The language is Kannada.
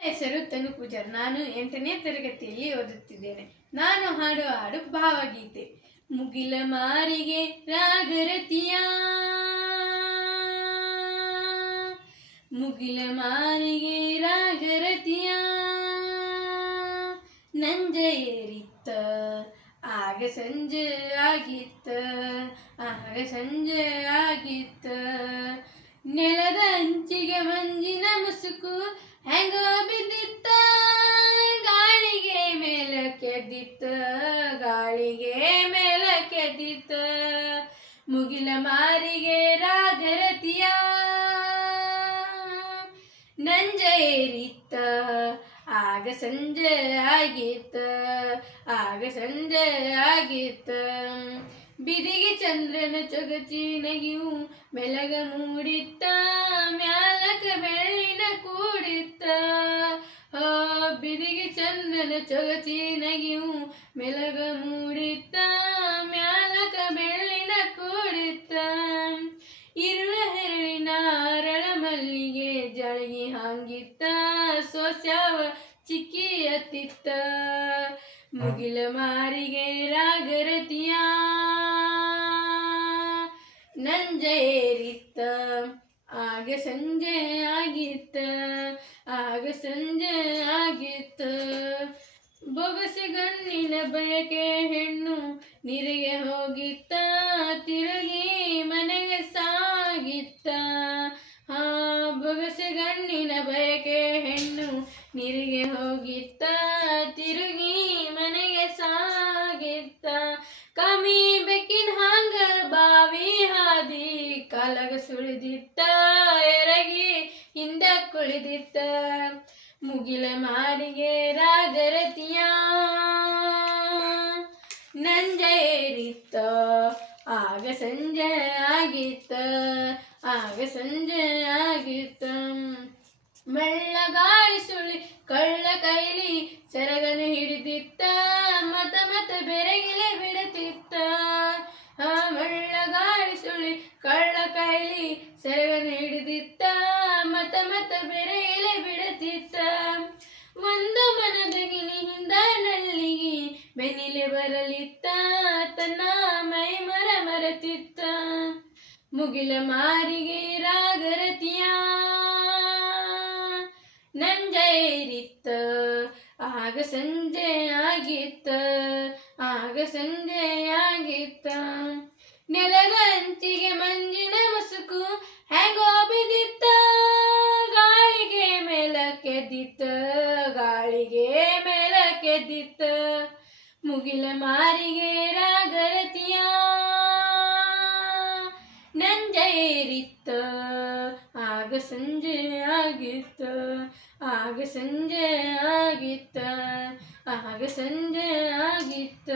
ಹೆಸರು ತನು ಪೂಜಾರ್. ನಾನು 8ನೇ ತರಗತಿಯಲ್ಲಿ ಓದುತ್ತಿದ್ದೇನೆ. ನಾನು ಹಾಡುವ ಹಾಡು ಭಾವಗೀತೆ. ಮುಗಿಲ ಮಾರಿಗೆ ರಾಗರತಿಯ, ಮುಗಿಲ ಮಾರಿಗೆ ರಾಗರತಿಯ, ನಂಜ ಏರಿತ್ತ ಆಗ ಸಂಜೆ ಆಗಿತ್ತ, ಆಗ ಸಂಜೆ ಆಗಿತ್ತ. ನೆಲದ ಅಂಚಿಗೆ ಮಂಜಿನ ಮುಸುಕು ಹೆಂಗೋ ಬಿದ್ದಿತ್ತ, ಗಾಳಿಗೆ ಮೇಲಕ್ಕೆದ್ದಿತ್ತ, ಗಾಳಿಗೆ ಮೇಲಕ್ಕೆದ್ದಿತ್ತ. ಮುಗಿಲ ಮಾರಿಗೆ ರಾಗರತಿಯ, ನಂಜ ಏರಿತ್ತ ಆಗ ಸಂಜೆ ಆಗಿತ್ತ, ಆಗ ಸಂಜೆ ಆಗಿತ್ತ. ಬಿದಿಗೆ ಚಂದ್ರನ ಚೊಗಚಿ ನಗಿಯು ಮೆಲಗ ಮೂಡಿತ್ತ, ಮ್ಯಾಲಕ ಬೆಳ್ಳಿನ ಕೂಡಿತ್ತ. ಬಿದಿಗೆ ಚಂದ್ರನ ಚೊಗಚಿ ನಗಿಯು ಮೆಲಗ ಮೂಡಿತ್ತ, ಮ್ಯಾಲಕ ಬೆಳ್ಳಿನ ಕೂಡಿತ್ತ. ಇರುಳ ಹೆರಳಿನ ಅರಳ ಮಲ್ಲಿಗೆ ಜಳಗಿ ಹಾಂಗಿತ್ತ, ಸೊಸ್ಯಾವ ಚಿಕ್ಕಿ ಎತ್ತಿತ್ತ. ಮುಗಿಲ ಮಾರಿಗೆ ರಾಗರತಿಯ, ನಂಜ ಏರಿತ್ತ ಆಗ ಸಂಜೆ ಆಗಿತ್ತ, ಆಗ ಸಂಜೆ ಆಗಿತ್ತ. ಬೊಗಸೆ ಗಣ್ಣಿನ ಬಯಕೆ ಹೆಣ್ಣು ನಿರೆಗೆ ಹೋಗಿತ್ತ, ತಿರುಗಿ ಮನೆಗೆ ಸಾಗಿತ್ತ. ಬೊಗಸೆ ಗಣ್ಣಿನ ಬಯಕೆ ಹೆಣ್ಣು ನಿರೆಗೆ ಹೋಗಿತ್ತ, ತಿರುಗಿ ಮನೆಗೆ ಸಾಗಿತ್ತ. ಕಮಿ ಬೆಕ್ಕಿನ ಹಾಂಗ ಬಾವಿ ಹಾದಿ ಕಾಲಗ ಸುಳಿದಿತ್ತ, ಎರಗಿ ಹಿಂದ ಕುಳಿದಿತ್ತ. ಮುಗಿಲ ಮಾರಿಗೆ ರಾಗರತಿಯ, ನಂಜ ಏರಿತ್ತ ಆಗ ಸಂಜೆ ಆಗಿತ್ತ, ಆಗ ಸಂಜೆ ಆಗಿತ್ತ. ಮೆಳ್ಳಗಾಳಿ ಸುಳಿ ಕಳ್ಳ ಕೈಲಿ ಸೆರಗನು ಹಿಡಿದಿತ್ತ, ಮತ ಮತ ಬೆರಗಿಲೆ ಬಿಡುತ್ತಿತ್ತ. ಮೆಳ್ಳಗಾಳಿ ಸುಳಿ ಕಳ್ಳ ಕೈಲಿ ಸೆರಗನು ಹಿಡಿದಿತ್ತ, ಮತ ಮತ ಬೆರಗಿಲೆ ಬಿಡುತ್ತಿತ್ತ. ಒಂದು ಮನದ ಗಿಣಿಯಿಂದ ನಳ್ಳಿಗೆ ಬೆನಿಲೆ ಬರಲಿತ್ತ, ತನ್ನ ಮೈ ಮರೆತಿತ್ತ. ಮುಗಿಲ ಮಾರಿಗೆ ರಾಗರತಿಯ, ನಂಜ ಏರಿತ್ತ ಆಗ ಸಂಜೆ ಆಗಿತ್ತ, ಆಗ ಸಂಜೆ ಆಗಿತ್ತ. ನೆಲದ ಅಂಚಿಗೆ ಮಂಜಿನ ಮುಸುಕು ಹೆಂಗೋ ಬಿದ್ದಿತ್ತ, ಗಾಳಿಗೆ ಮೇಲಕ್ಕೆದ್ದಿತ್ತ, ಗಾಳಿಗೆ ಮೇಲಕ್ಕೆದ್ದಿತ್ತ. ಮುಗಿಲ ಮಾರಿಗೆ ರಾಗರತಿಯ, ನಂಜ ಏರಿತ್ತ ಆಗ ಸಂಜೆ ಆಗಿತ್ತ, ಆಗ ಸಂಜೆ ಆಗಿತ್ತ, ಆಗ ಸಂಜೆ ಆಗಿತ್ತ.